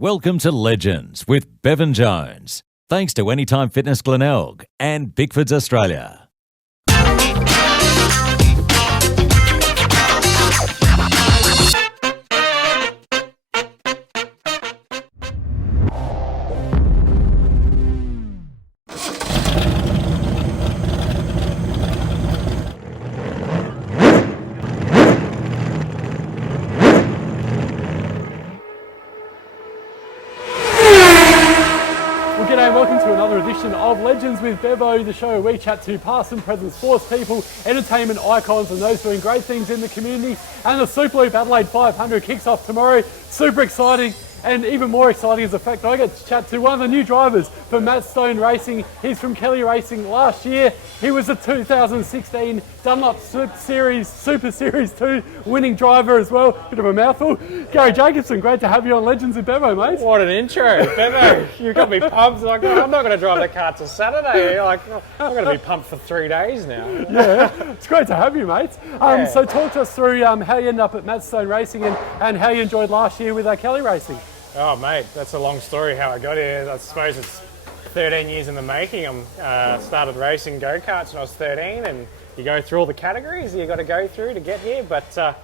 Welcome to Legends with Bevan Jones. Thanks to Anytime Fitness Glenelg and Bickford's Australia. Welcome to another edition of Legends with Bevo, the show where we chat to past and present sports people, entertainment icons and those doing great things in the community. And the Superloop Adelaide 500 kicks off tomorrow. Super exciting. And even more exciting is the fact that I get to chat to one of the new drivers for Matt Stone Racing. He's from Kelly Racing last year. He was the 2016 Dunlop Super Series 2 winning driver as well. Bit of a mouthful. Garry Jacobson, great to have you on Legends with Bevo, mate. What an intro, Bevo. You got me pumped. Like, I'm not going to drive the car till Saturday. Like, I'm going to be pumped for 3 days now. Yeah, it's great to have you, mate. So talk to us through how you ended up at Matt Stone Racing and how you enjoyed last year with Kelly Racing. Oh, mate, that's a long story how I got here. I suppose it's 13 years in the making. I started racing go-karts when I was 13, and you go through all the categories you got to go through to get here. But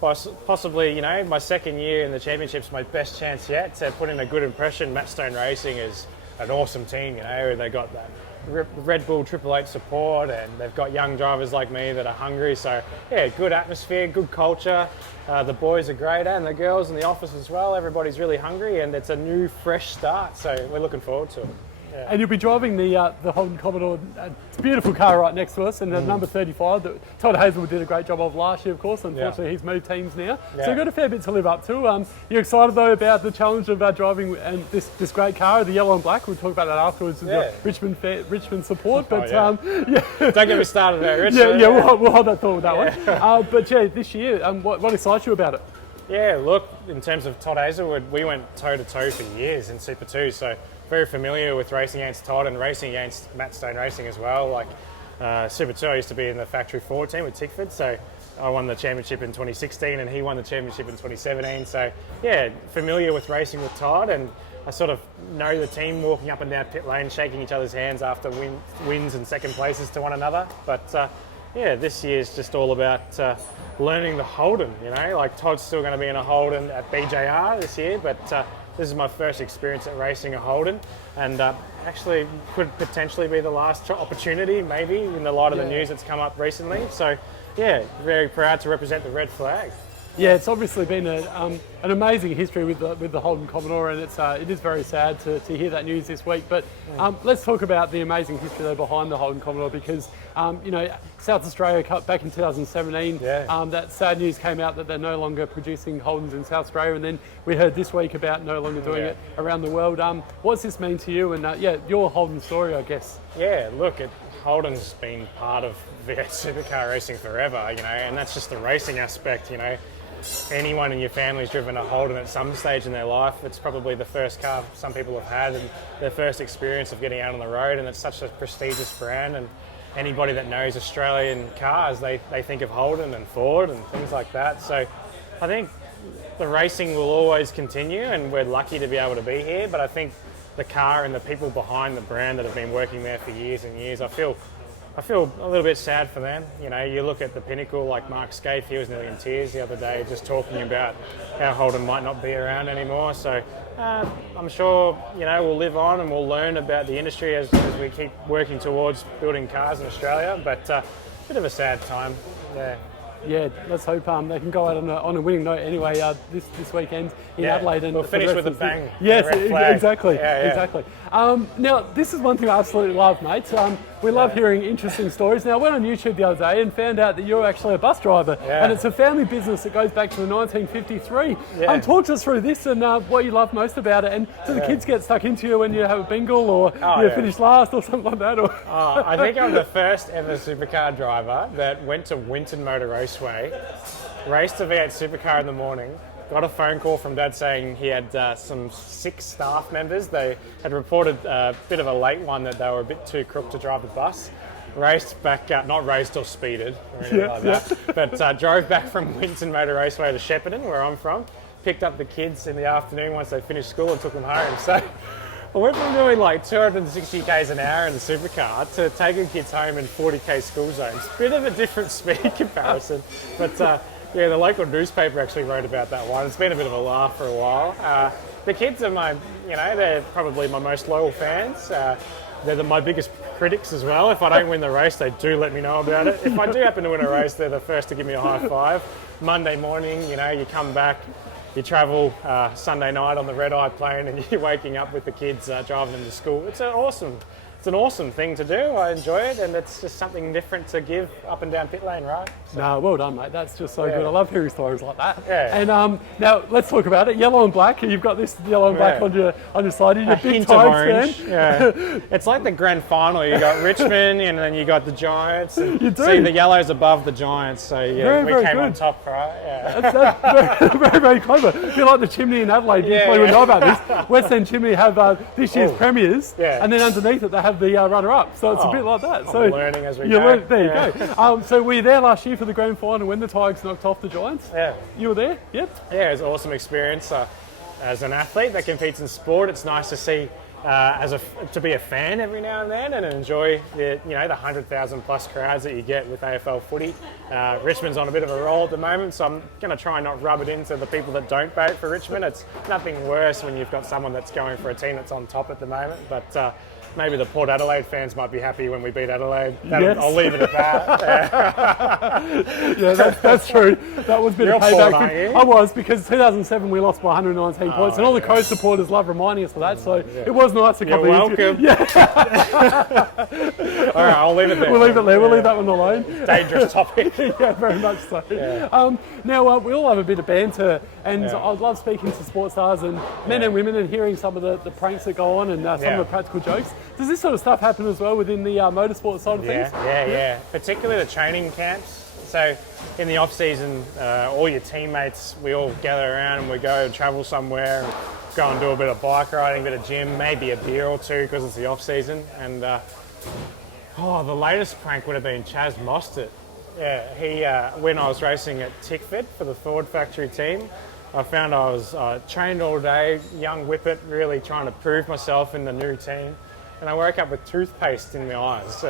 possibly, my second year in the championship's my best chance yet to put in a good impression. Matt Stone Racing is an awesome team, They got that Red Bull 888 support, and they've got young drivers like me that are hungry. So, yeah, good atmosphere, good culture. The boys are great, and the girls in the office as well. Everybody's really hungry, and it's a new, fresh start. So we're looking forward to it. Yeah. And you'll be driving the Holden Commodore. It's a beautiful car right next to us, and number 35 that Todd Hazelwood did a great job of last year, of course. Unfortunately, he's moved teams now. So you've got a fair bit to live up to. You're excited, though, about the challenge of driving and this great car, the yellow and black. We'll talk about that afterwards with the Richmond support. But Don't get me started there, Richmond. We'll hold that thought with that one. But this year, what excites you about it? Yeah, look, in terms of Todd Hazelwood, we went toe-to-toe for years in Super 2, so very familiar with racing against Todd and racing against Matt Stone Racing as well. Like Super 2, I used to be in the Factory 4 team with Tickford, so I won the championship in 2016 and he won the championship in 2017. So yeah, familiar with racing with Todd, and I sort of know the team walking up and down pit lane, shaking each other's hands after wins and second places to one another. But this year's just all about learning the Holden, like Todd's still going to be in a Holden at BJR this year, but this is my first experience at racing a Holden, and actually could potentially be the last opportunity, maybe, in the light of the news that's come up recently. So, yeah, very proud to represent the red flag. Yeah, it's obviously been an amazing history with the Holden Commodore, and it is very sad to hear that news this week. But let's talk about the amazing history though behind the Holden Commodore, because South Australia Cup back in 2017, that sad news came out that they're no longer producing Holdens in South Australia, and then we heard this week about no longer doing it around the world. What's this mean to you, and your Holden story, I guess? Yeah, look, Holden's been part of V8 Supercar racing forever, and that's just the racing aspect, Anyone in your family's driven a Holden at some stage in their life. It's probably the first car some people have had and their first experience of getting out on the road, and it's such a prestigious brand, and anybody that knows Australian cars, they think of Holden and Ford and things like that. So I think the racing will always continue, and we're lucky to be able to be here, but I think the car and the people behind the brand that have been working there for years and years, I feel a little bit sad for them. You look at the pinnacle, like Mark Scaife, he was nearly in tears the other day just talking about how Holden might not be around anymore. So I'm sure, we'll live on and we'll learn about the industry as we keep working towards building cars in Australia. But a bit of a sad time, Yeah, let's hope they can go out on a winning note anyway this weekend in Adelaide. And we'll finish with a bang. Yes, exactly. Now, this is one thing I absolutely love, mate. We love hearing interesting stories. Now, I went on YouTube the other day and found out that you're actually a bus driver, and it's a family business that goes back to 1953. Talk to us through this and what you love most about it. And do the kids get stuck into you when you have a bingle, or you finish last, or something like that? Or I think I'm the first ever supercar driver that went to Winton Motor Raceway, raced a V8 Supercar in the morning, got a phone call from Dad saying he had some 6 staff members. They had reported a bit of a late one, that they were a bit too crook to drive the bus. Raced back, not raced or speeded or anything like that, but drove back from Winton Motor Raceway to Shepparton, where I'm from. picked up the kids in the afternoon once they finished school and took them home. So I went from doing like 260 k's an hour in the supercar to taking kids home in 40k school zones. Bit of a different speed comparison, but yeah, the local newspaper actually wrote about that one. It's been a bit of a laugh for a while. The kids are they're probably my most loyal fans. They're my biggest critics as well. If I don't win the race, they do let me know about it. If I do happen to win a race, they're the first to give me a high five. Monday morning, you come back, you travel Sunday night on the red-eye plane and you're waking up with the kids driving them to school. It's an awesome thing to do. I enjoy it, and it's just something different to give up and down pit lane, right? So. No, well done, mate. That's just so good. I love hearing stories like that. Yeah. And now let's talk about it. Yellow and black. You've got this yellow and black on your side. You're a big Tigers fan. Yeah. It's like the grand final. You got Richmond, and then you got the Giants. And you do. See, the yellow's above the Giants, so yeah, we came on top, right? Yeah. That's very, very clever. I feel like the Chimney in Adelaide. You probably wouldn't know about this. West End Chimney have this year's premiers, and then underneath it they have the runner-up. So it's a bit like that. So learning as we go. There you go. So were you there last year for the grand final when the Tigers knocked off the Giants? Yeah. You were there? Yep. Yeah, it was an awesome experience. As an athlete that competes in sport, it's nice to see to be a fan every now and then and enjoy the 100,000 plus crowds that you get with AFL footy. Richmond's on a bit of a roll at the moment, so I'm going to try and not rub it into the people that don't vote for Richmond. It's nothing worse when you've got someone that's going for a team that's on top at the moment, but maybe the Port Adelaide fans might be happy when we beat Adelaide. Yes. I'll leave it at that. Yeah, that's true. That was a bit of payback. Port, aren't you? I was, because 2007 we lost by 119 points, and all the Coast supporters love reminding us of that, so it was nice a couple You're of years welcome. Yeah. All right, I'll leave it there. We'll leave it there. We'll leave that one alone. Dangerous topic. Yeah, very much so. Yeah. Now, we all have a bit of banter, and I love speaking to sports stars and men and women and hearing some of the pranks that go on and some of the practical jokes. Does this sort of stuff happen as well within the motorsport side of things? Yeah. Particularly the training camps. So in the off-season, all your teammates, we all gather around and we go and travel somewhere and go and do a bit of bike riding, a bit of gym, maybe a beer or two because it's the off-season. And the latest prank would have been Chaz Mostert. Yeah, he when I was racing at Tickford for the Ford factory team, I found I was trained all day, young whippet, really trying to prove myself in the new team. And I woke up with toothpaste in my eyes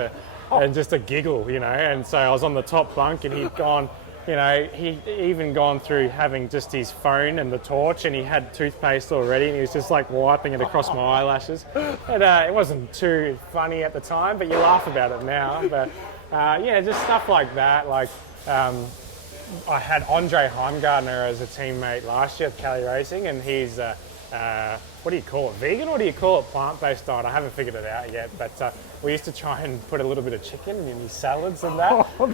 and just a giggle, And so I was on the top bunk and he'd gone, he'd even gone through having just his phone and the torch, and he had toothpaste already and he was just like wiping it across my eyelashes. And it wasn't too funny at the time, but you laugh about it now. But just stuff like that. Like I had Andre Heimgartner as a teammate last year at Cali Racing, and he's what do you call it, vegan, or do you call it plant-based diet? I haven't figured it out yet, but we used to try and put a little bit of chicken in his salads and that. We're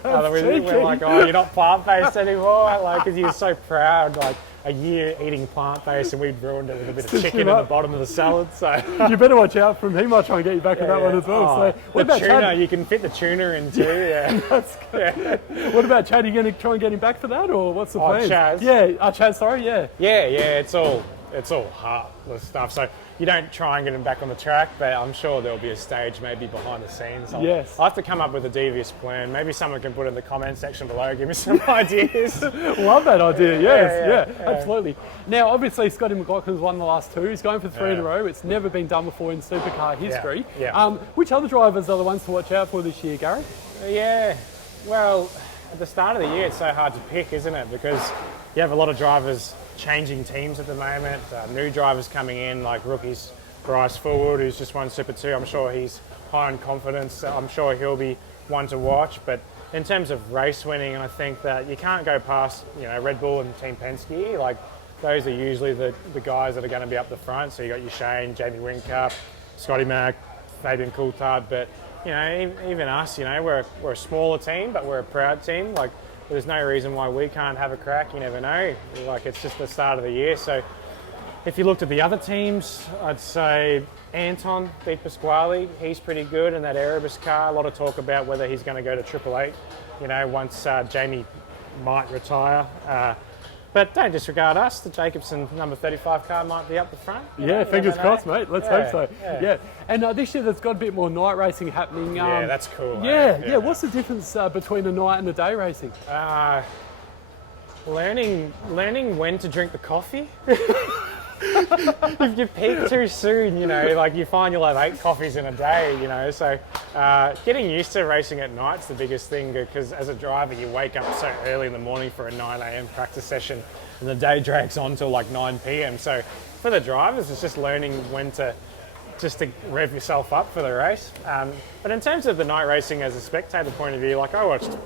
like, oh, you're not plant-based anymore, like, because he was so proud, like a year eating plant-based, and we'd ruined it with a bit of chicken in the bottom of the salad. So you better watch out for him. He might try and get you back on that one as well. So what about tuna? Chad? You can fit the tuna in too. Yeah. That's good. What about Chad? Are you going to try and get him back for that, or what's the plan? Chaz. Yeah, Chad. Sorry, yeah. Yeah. It's all heartless stuff. So you don't try and get him back on the track, but I'm sure there'll be a stage maybe behind the scenes. I'll have to come up with a devious plan. Maybe someone can put it in the comment section below, give me some ideas. Love that idea, yes, absolutely. Now, obviously, Scotty McLaughlin's won the last two. He's going for 3 in a row. It's never been done before in supercar history. Yeah. Which other drivers are the ones to watch out for this year, Garry? Yeah, well, at the start of the year, it's so hard to pick, isn't it? Because you have a lot of drivers changing teams at the moment, new drivers coming in, like rookies, Bryce Fullwood, who's just won Super 2. I'm sure he's high in confidence. I'm sure he'll be one to watch. But in terms of race winning, I think that you can't go past, Red Bull and Team Penske. Like, those are usually the guys that are going to be up the front. So you got your Shane, Jamie Whincup, Scotty Mack, Fabian Coulthard. But even us, we're a smaller team, but we're a proud team. Like, there's no reason why we can't have a crack. You never know. Like, it's just the start of the year. So if you looked at the other teams, I'd say Anton Di Pasquale, he's pretty good in that Erebus car. A lot of talk about whether he's going to go to Triple Eight, once Jamie might retire. But don't disregard us. The Jacobson number 35 car might be up the front. Yeah, fingers crossed, mate. Let's hope so. Yeah. And this year there's got a bit more night racing happening. That's cool. Yeah. What's the difference between a night and a day racing? Learning when to drink the coffee. If you peak too soon, like you find you'll have 8 coffees in a day, so getting used to racing at night's the biggest thing, because as a driver you wake up so early in the morning for a 9 a.m. practice session and the day drags on till like 9 p.m. So for the drivers it's just learning when to rev yourself up for the race. But in terms of the night racing as a spectator point of view, like I watched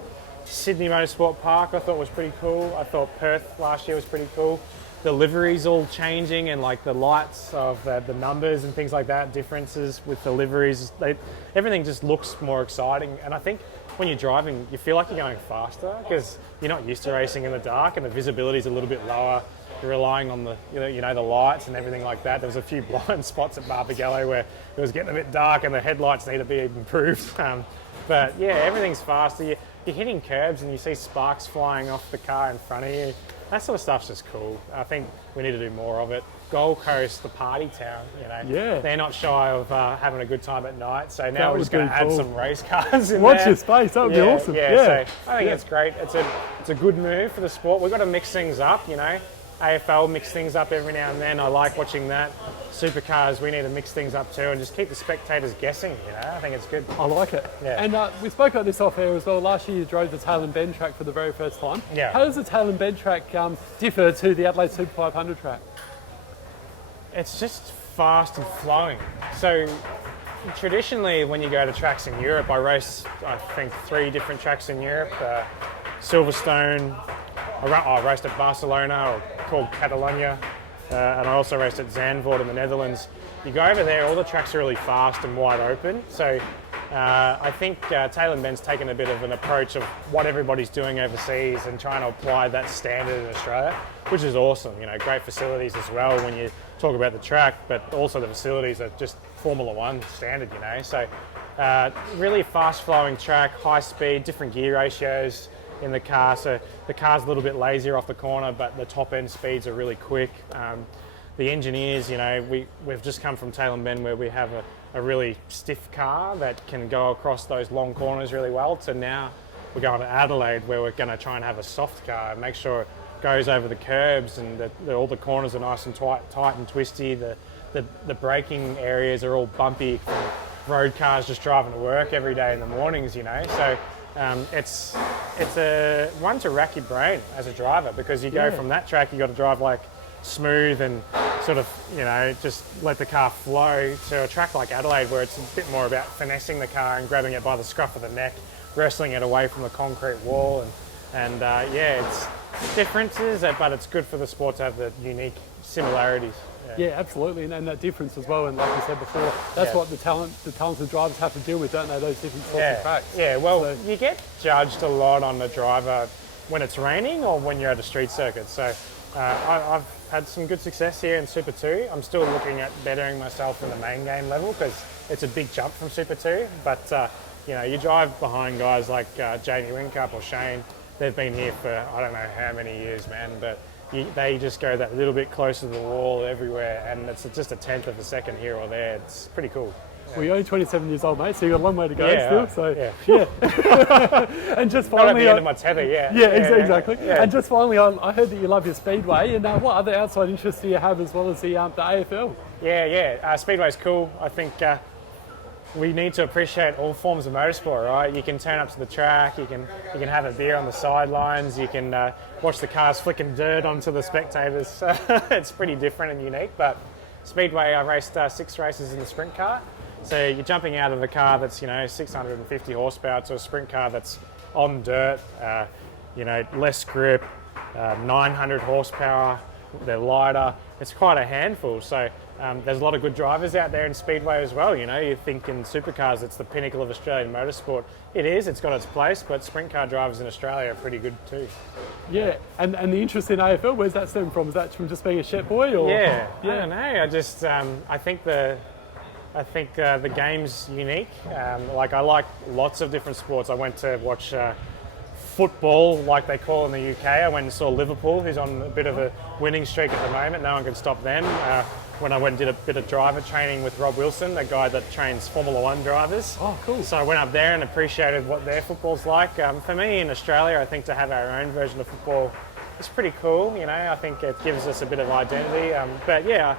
Sydney Motorsport Park, I thought was pretty cool. I thought Perth last year was pretty cool. The liveries all changing, and like the lights of the numbers and things like that, differences with the liveries, everything just looks more exciting. And I think when you're driving, you feel like you're going faster because you're not used to racing in the dark and the visibility is a little bit lower. You're relying on the the lights and everything like that. There was a few blind spots at Barbagallo where it was getting a bit dark and the headlights need to be improved. But yeah, everything's faster. You're hitting curbs and you see sparks flying off the car in front of you. That sort of stuff's just cool. I think we need to do more of it. Gold Coast, the party town, they're not shy of having a good time at night. So now we're just going to add some race cars in there. Watch your space, that would be awesome. So I think it's great. It's a good move for the sport. We've got to mix things up, AFL mix things up every now and then. I like watching that. Supercars, we need to mix things up too and just keep the spectators guessing, I think it's good. I like it. Yeah. And we spoke about this off air as well. Last year you drove the Tail and Bend track for the very first time. Yeah. How does the Tail and Bend track differ to the Adelaide Super 500 track? It's just fast and flowing. So traditionally when you go to tracks in Europe, I raced, I think, 3 different tracks in Europe. Silverstone, I raced at Barcelona, or called Catalonia, and I also raced at Zandvoort in the Netherlands. You go over there, all the tracks are really fast and wide open. So I think Tail and Bend's taken a bit of an approach of what everybody's doing overseas and trying to apply that standard in Australia, which is awesome. Great facilities as well when you talk about the track, but also the facilities are just Formula One standard, So really fast flowing track, high speed, different gear ratios in the car, so the car's a little bit lazier off the corner, but the top end speeds are really quick. The engineers, we've just come from Tail and Bend where we have a really stiff car that can go across those long corners really well, to now we're going to Adelaide where we're going to try and have a soft car and make sure it goes over the curbs and all the corners are nice and tight and twisty. The braking areas are all bumpy from road cars just driving to work every day in the mornings, So it's a one to rack your brain as a driver, because you go from that track, you got to drive like smooth and sort of, just let the car flow, to a track like Adelaide where it's a bit more about finessing the car and grabbing it by the scruff of the neck, wrestling it away from the concrete wall, and it's differences, but it's good for the sport to have the unique similarities. Yeah, absolutely, and that difference as well. And like we said before, that's what the talented drivers have to deal with, don't they? Those different sorts of tracks. Yeah, well, you get judged a lot on the driver when it's raining or when you're at a street circuit. So I've had some good success here in Super 2. I'm still looking at bettering myself in the main game level because it's a big jump from Super 2. But you drive behind guys like Jamie Whincup or Shane. They've been here for I don't know how many years, man, but they just go that little bit closer to the wall everywhere, and it's just a tenth of a second here or there. It's pretty cool. Well, you're only 27 years old, mate, so you've got a long way to go still. So, And just Not at finally, the end of my tether, exactly. Yeah. And just finally, I heard that you love your speedway. And what other outside interests do you have as well as the AFL? Speedway's cool. I think we need to appreciate all forms of motorsport, right? You can turn up to the track, you can have a beer on the sidelines, you can watch the cars flicking dirt onto the spectators. It's pretty different and unique, but Speedway, I raced 6 races in the sprint car. So you're jumping out of a car that's 650 horsepower to a sprint car that's on dirt, less grip, 900 horsepower. They're lighter. It's quite a handful. So there's a lot of good drivers out there in Speedway as well. You think in supercars it's the pinnacle of Australian motorsport. It is. It's got its place, but sprint car drivers in Australia are pretty good too. Yeah, and the interest in AFL, where's that stem from? Is that from just being a Shet boy, or? I don't know. I think the game's unique. I like lots of different sports. I went to watch football, like they call in the UK. I went and saw Liverpool, who's on a bit of a winning streak at the moment. No one can stop them. When I went and did a bit of driver training with Rob Wilson, the guy that trains Formula One drivers. Oh, cool. So I went up there and appreciated what their football's like. For me in Australia, I think to have our own version of football it's pretty cool. You know, I think it gives us a bit of identity. But yeah,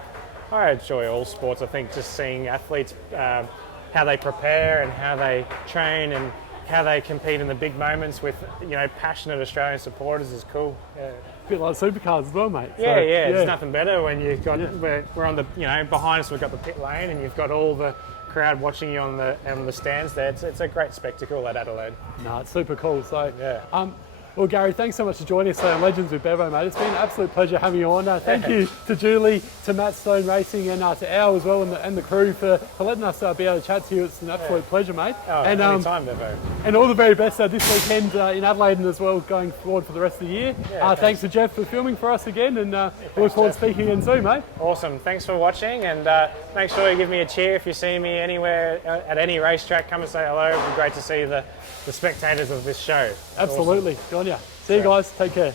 I enjoy all sports. I think just seeing athletes, how they prepare and how they train and how they compete in the big moments with, you know, passionate Australian supporters is cool. Yeah. A bit like supercars as well, mate. Yeah, There's nothing better when you've got we're on the, you know, behind us we've got the pit lane and you've got all the crowd watching you on the stands there. It's a great spectacle at Adelaide. No, it's super cool. So yeah. Well, Garry, thanks so much for joining us today on Legends with Bevo, mate. It's been an absolute pleasure having you on. Thank you to Julie, to Matt Stone Racing, and to Al as well, and the crew for letting us be able to chat to you. It's an absolute pleasure, mate. Oh, and anytime, Bevo. And all the very best this weekend in Adelaide and as well going forward for the rest of the year. Thanks to Jeff for filming for us again, and we look forward to speaking again soon, mate. Awesome. Thanks for watching, and make sure you give me a cheer if you see me anywhere at any racetrack. Come and say hello. It'd be great to see the spectators of this show. Absolutely. Awesome. Good on ya. See you guys. Take care.